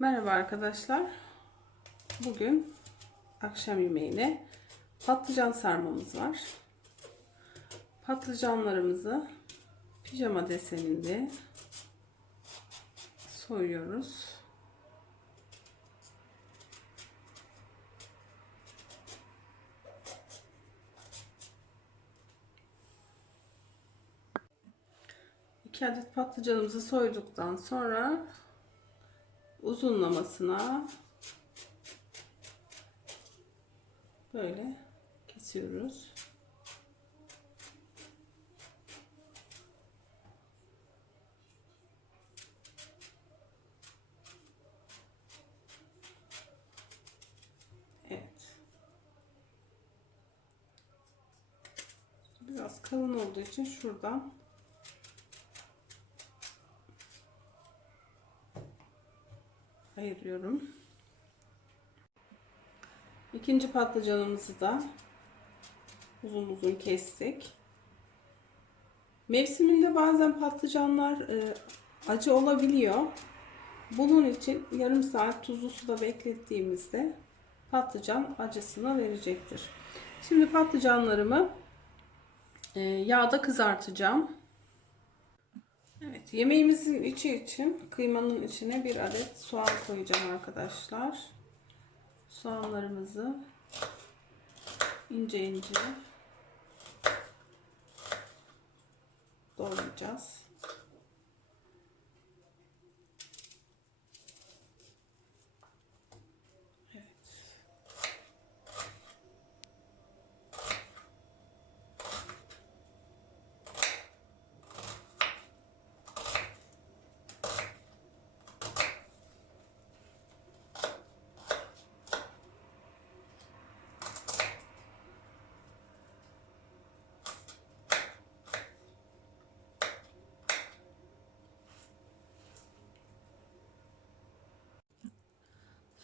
Merhaba arkadaşlar. Bugün akşam yemeğine patlıcan sarmamız var. Patlıcanlarımızı pijama deseninde soyuyoruz. İki adet patlıcanımızı soyduktan sonra uzunlamasına böyle kesiyoruz. Evet. Biraz kalın olduğu için şuradan ayırıyorum. İkinci patlıcanımızı da uzun uzun kestik. Mevsiminde bazen patlıcanlar e, acı olabiliyor. Bunun için yarım saat tuzlu suda beklettiğimizde patlıcan acısını verecektir. Şimdi patlıcanlarımı e, yağda kızartacağım. Evet, yemeğimizin içi için kıymanın içine bir adet soğan koyacağım arkadaşlar. Soğanlarımızı ince ince doğrayacağız.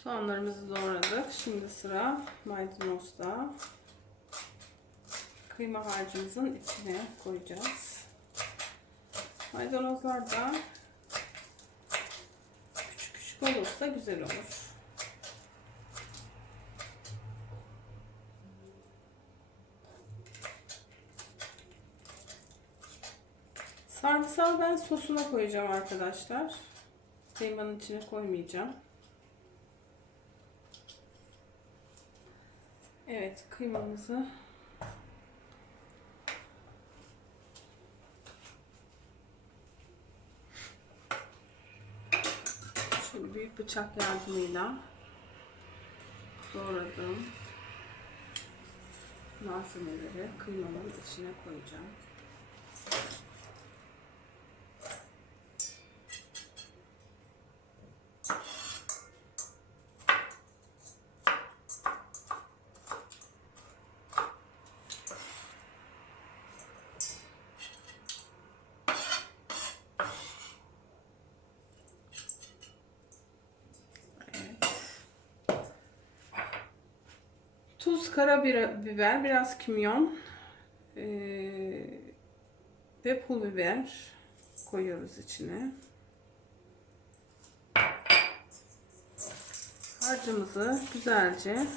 Soğanlarımızı doğradık. Şimdi sıra maydanozda. Kıyma harcımızın içine koyacağız. Maydanozlar da küçük küçük olursa güzel olur. Sarımsağı ben sosuna koyacağım arkadaşlar. Kıymanın içine koymayacağım. Evet kıymamızı şöyle büyük bıçak yardımıyla doğradığım malzemeleri kıymamın içine koyacağım. Tuz, karabiber, biraz kimyon ee, ve pul biber koyuyoruz içine. Harcımızı güzelce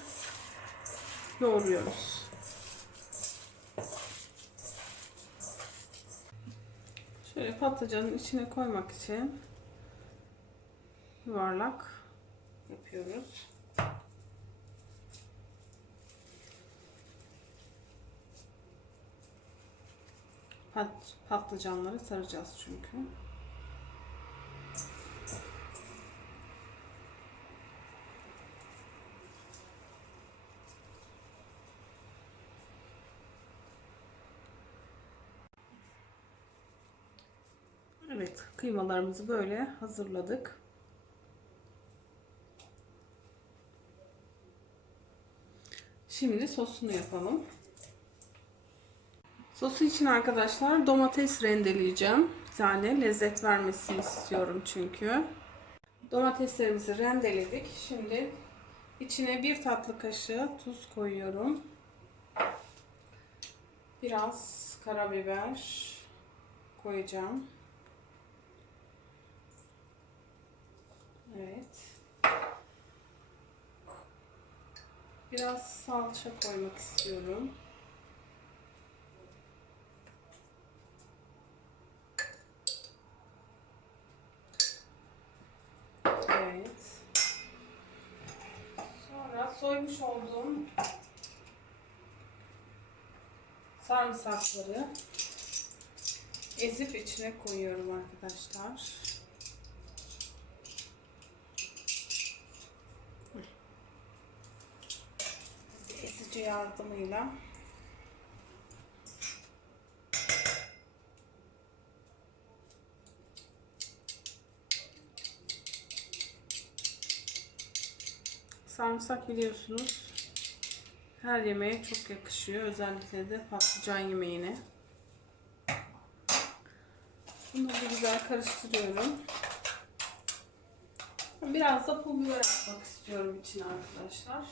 yoğuruyoruz. Şöyle patlıcanın içine koymak için yuvarlak yapıyoruz. Patlıcanları saracağız çünkü. Evet, kıymalarımızı böyle hazırladık. Şimdi sosunu yapalım. Sosu için arkadaşlar domates rendeleyeceğim. Bir tane lezzet vermesini istiyorum çünkü. Domateslerimizi rendeledik. Şimdi içine bir tatlı kaşığı tuz koyuyorum. Biraz karabiber koyacağım. Evet. Biraz salça koymak istiyorum. Soymuş olduğum sarımsakları ezip içine koyuyorum arkadaşlar. Ezici yardımıyla Sarımsak biliyorsunuz her yemeğe çok yakışıyor. Özellikle de patlıcan yemeğine. Bunları güzel karıştırıyorum. Biraz da pul biber atmak istiyorum içine arkadaşlar.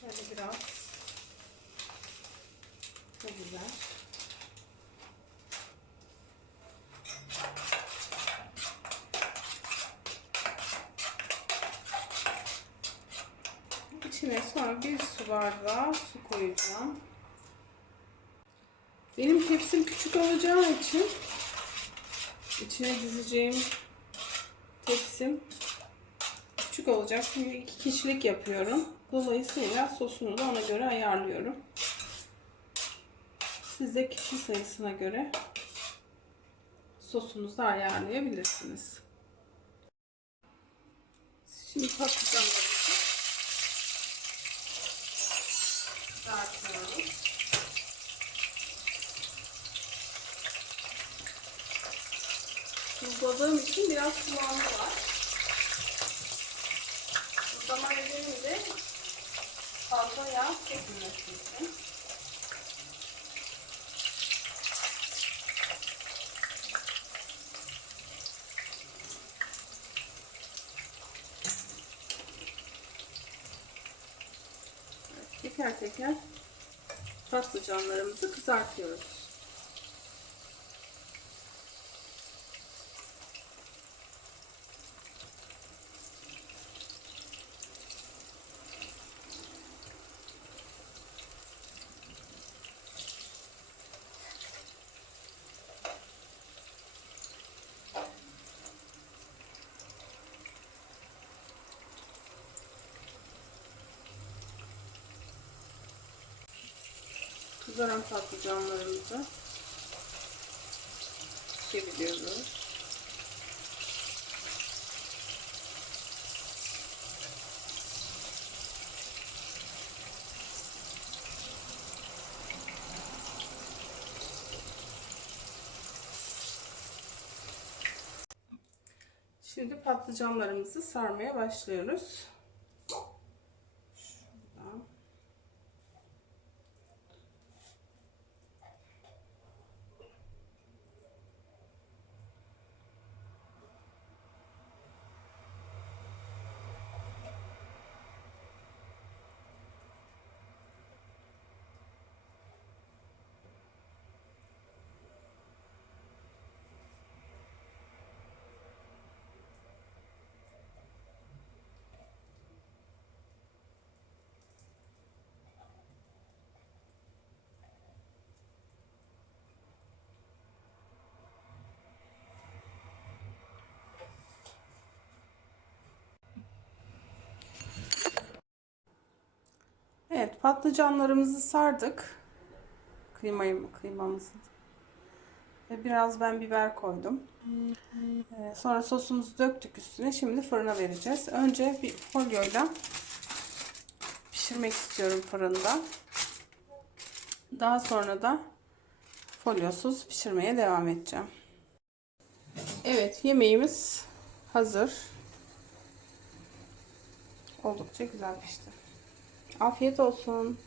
Şöyle biraz pul biber. İçine sonra bir su bardağı su koyacağım. Benim tepsim küçük olacağı için içine dizeceğim tepsim küçük olacak. Çünkü iki kişilik yapıyorum. Dolayısıyla sosunu da ona göre ayarlıyorum. Siz de kişi sayısına göre sosunuzu ayarlayabilirsiniz. Şimdi patlıcanlarımızı dağıtıyoruz. Tuzladığım için biraz kıvamı var. Bu zaman üzerinde fazla yağ çekilmesi Teker teker patlıcanlarımızı kızartıyoruz. Kızaran patlıcanlarımızı çeviriyoruz. Şimdi patlıcanlarımızı sarmaya başlıyoruz. Şuradan. Evet patlıcanlarımızı sardık. Kıymayı kıymamızı. Ve biraz ben biber koydum. Ee, sonra sosumuzu döktük üstüne. Şimdi fırına vereceğiz. Önce bir folyoyla pişirmek istiyorum fırında. Daha sonra da folyosuz pişirmeye devam edeceğim. Evet yemeğimiz hazır. Oldukça güzel pişti. Afiyet olsun.